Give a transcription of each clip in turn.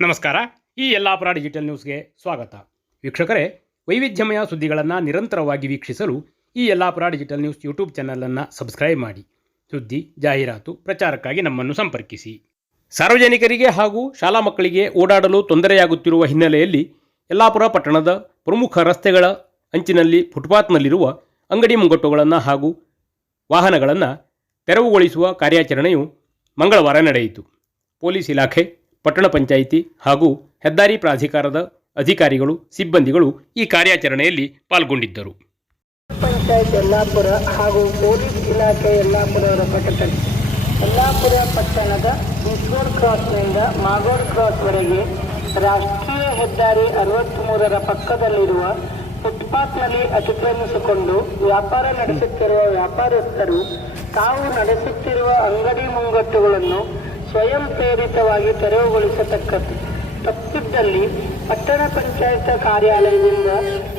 ನಮಸ್ಕಾರ. ಈ ಯಲ್ಲಾಪುರ ಡಿಜಿಟಲ್ ನ್ಯೂಸ್ಗೆ ಸ್ವಾಗತ. ವೀಕ್ಷಕರೇ, ವೈವಿಧ್ಯಮಯ ಸುದ್ದಿಗಳನ್ನು ನಿರಂತರವಾಗಿ ವೀಕ್ಷಿಸಲು ಈ ಯಲ್ಲಾಪುರ ಡಿಜಿಟಲ್ ನ್ಯೂಸ್ ಯೂಟ್ಯೂಬ್ ಚಾನಲನ್ನು ಸಬ್ಸ್ಕ್ರೈಬ್ ಮಾಡಿ. ಸುದ್ದಿ, ಜಾಹೀರಾತು, ಪ್ರಚಾರಕ್ಕಾಗಿ ನಮ್ಮನ್ನು ಸಂಪರ್ಕಿಸಿ. ಸಾರ್ವಜನಿಕರಿಗೆ ಹಾಗೂ ಶಾಲಾ ಮಕ್ಕಳಿಗೆ ಓಡಾಡಲು ತೊಂದರೆಯಾಗುತ್ತಿರುವ ಹಿನ್ನೆಲೆಯಲ್ಲಿ ಯಲ್ಲಾಪುರ ಪಟ್ಟಣದ ಪ್ರಮುಖ ರಸ್ತೆಗಳ ಅಂಚಿನಲ್ಲಿ ಫುಟ್ಪಾತ್ನಲ್ಲಿರುವ ಅಂಗಡಿ ಮುಂಗಟ್ಟುಗಳನ್ನು ಹಾಗೂ ವಾಹನಗಳನ್ನು ತೆರವುಗೊಳಿಸುವ ಕಾರ್ಯಾಚರಣೆಯು ಮಂಗಳವಾರ ನಡೆಯಿತು. ಪೊಲೀಸ್ ಇಲಾಖೆ ಪಟ್ಟಣ ಪಂಚಾಯಿತಿ ಹಾಗೂ ಹೆದ್ದಾರಿ ಪ್ರಾಧಿಕಾರದ ಅಧಿಕಾರಿಗಳು, ಸಿಬ್ಬಂದಿಗಳು ಈ ಕಾರ್ಯಾಚರಣೆಯಲ್ಲಿ ಪಾಲ್ಗೊಂಡಿದ್ದರು. ಪಂಚಾಯತ್ ಯಲ್ಲಾಪುರ ಹಾಗೂ ಪೊಲೀಸ್ ಇಲಾಖೆ ಯಲ್ಲಾಪುರವರ ಪ್ರಕಟಣೆ ಯಲ್ಲಾಪುರ ಪಟ್ಟಣದ ಬಿಸ್ರೋಡ್ ಕ್ರಾಸ್ನಿಂದ ಮಾಗೋಡ್ ಕ್ರಾಸ್ವರೆಗೆ ರಾಷ್ಟ್ರೀಯ ಹೆದ್ದಾರಿ ಅರವತ್ತ್ಮೂರರ ಪಕ್ಕದಲ್ಲಿರುವ ಫುಟ್ಪಾತ್ನಲ್ಲಿ ಅತಿಕ್ರಮಿಸಿಕೊಂಡು ವ್ಯಾಪಾರ ನಡೆಸುತ್ತಿರುವ ವ್ಯಾಪಾರಸ್ಥರು ತಾವು ನಡೆಸುತ್ತಿರುವ ಅಂಗಡಿ ಮುಂಗಟ್ಟುಗಳನ್ನು ಸ್ವಯಂ ಪ್ರೇರಿತವಾಗಿ ತೆರವುಗೊಳಿಸತಕ್ಕದ್ದು. ತಪ್ಪಿದ್ದಲ್ಲಿ ಪಟ್ಟಣ ಪಂಚಾಯತ್ ಕಾರ್ಯಾಲಯದಿಂದ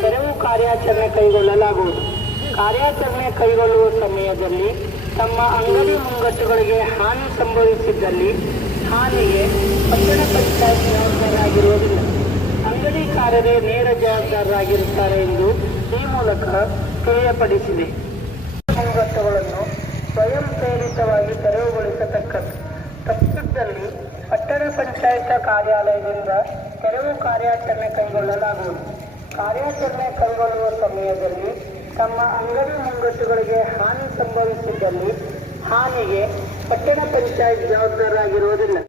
ತೆರವು ಕಾರ್ಯಾಚರಣೆ ಕೈಗೊಳ್ಳಲಾಗುವುದು. ಕಾರ್ಯಾಚರಣೆ ಕೈಗೊಳ್ಳುವ ಸಮಯದಲ್ಲಿ ತಮ್ಮ ಅಂಗಡಿ ಮುಂಗಟ್ಟುಗಳಿಗೆ ಹಾನಿ ಸಂಭವಿಸಿದ್ದಲ್ಲಿ ಹಾನಿಗೆ ಪಟ್ಟಣ ಪಂಚಾಯತ್ ಜವಾಬ್ದಾರರಾಗಿರುವುದಿಲ್ಲ ಅಂಗಡಿಕಾರರೇ ನೇರ ಜವಾಬ್ದಾರರಾಗಿರುತ್ತಾರೆ ಎಂದು ಈ ಮೂಲಕ ತಿಳಿಯಪಡಿಸಿದೆ ಮುಂಗಟ್ಟುಗಳನ್ನು ಸ್ವಯಂ ಪ್ರೇರಿತವಾಗಿ ತೆರವುಗೊಳಿಸತಕ್ಕದ್ದು ತಪ್ಪಿದ್ದಲ್ಲಿ ಪಟ್ಟಣ ಪಂಚಾಯತ್ ಕಾರ್ಯಾಲಯದಿಂದ ತೆರವು ಕಾರ್ಯಾಚರಣೆ ಕೈಗೊಳ್ಳಲಾಗುವುದು. ಕಾರ್ಯಾಚರಣೆ ಕೈಗೊಳ್ಳುವ ಸಮಯದಲ್ಲಿ ತಮ್ಮ ಅಂಗಡಿ ಮುಂಗಟ್ಟುಗಳಿಗೆ ಹಾನಿ ಸಂಭವಿಸಿದ್ದಲ್ಲಿ ಹಾನಿಗೆ ಪಟ್ಟಣ ಪಂಚಾಯತ್ ಜವಾಬ್ದಾರರಾಗಿರುವುದಿಲ್ಲ.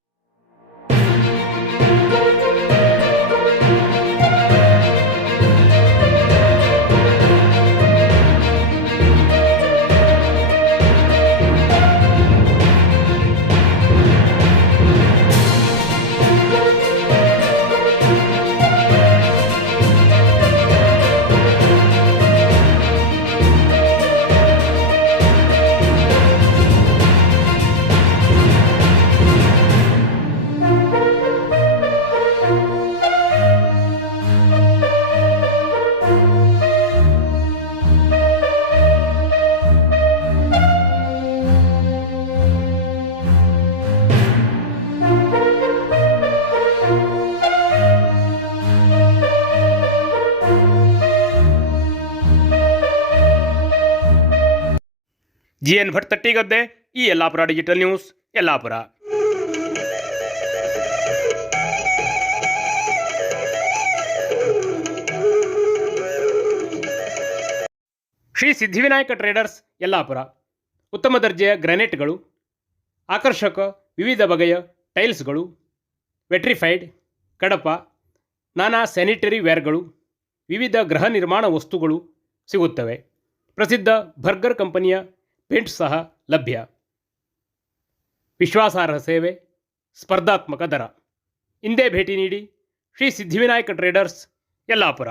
ಜಿ ಎನ್ ಭಟ್ ತಟ್ಟಿಗದ್ದೆ ಈ Yellapur digital news Yellapur. Shri Siddhivinayak traders Yellapur. ಉತ್ತಮ ದರ್ಜೆಯ ಗ್ರಾನೈಟ್ಗಳು, ಆಕರ್ಷಕ, ವಿವಿಧ ಬಗೆಯ ಟೈಲ್ಸ್ಗಳು, ವೆಟ್ರಿಫೈಡ್, ಕಡಪ, ನಾನಾ ಸ್ಯಾನಿಟರಿ ವೇರ್ಗಳು, ವಿವಿಧ ಗೃಹ ನಿರ್ಮಾಣ ವಸ್ತುಗಳು ಸಿಗುತ್ತವೆ. ಪ್ರಸಿದ್ಧ ಬರ್ಗರ್ ಕಂಪನಿಯ ಪೇಂಟ್ ಸಹ ಲಭ್ಯ. ವಿಶ್ವಾಸಾರ್ಹ ಸೇವೆ ಸ್ಪರ್ಧಾತ್ಮಕ ದರ. ಇಂದೇ ಭೇಟಿ ನೀಡಿ ಶ್ರೀ ಸಿದ್ಧಿವಿನಾಯಕ ಟ್ರೇಡರ್ಸ್ ಯಲ್ಲಾಪುರ.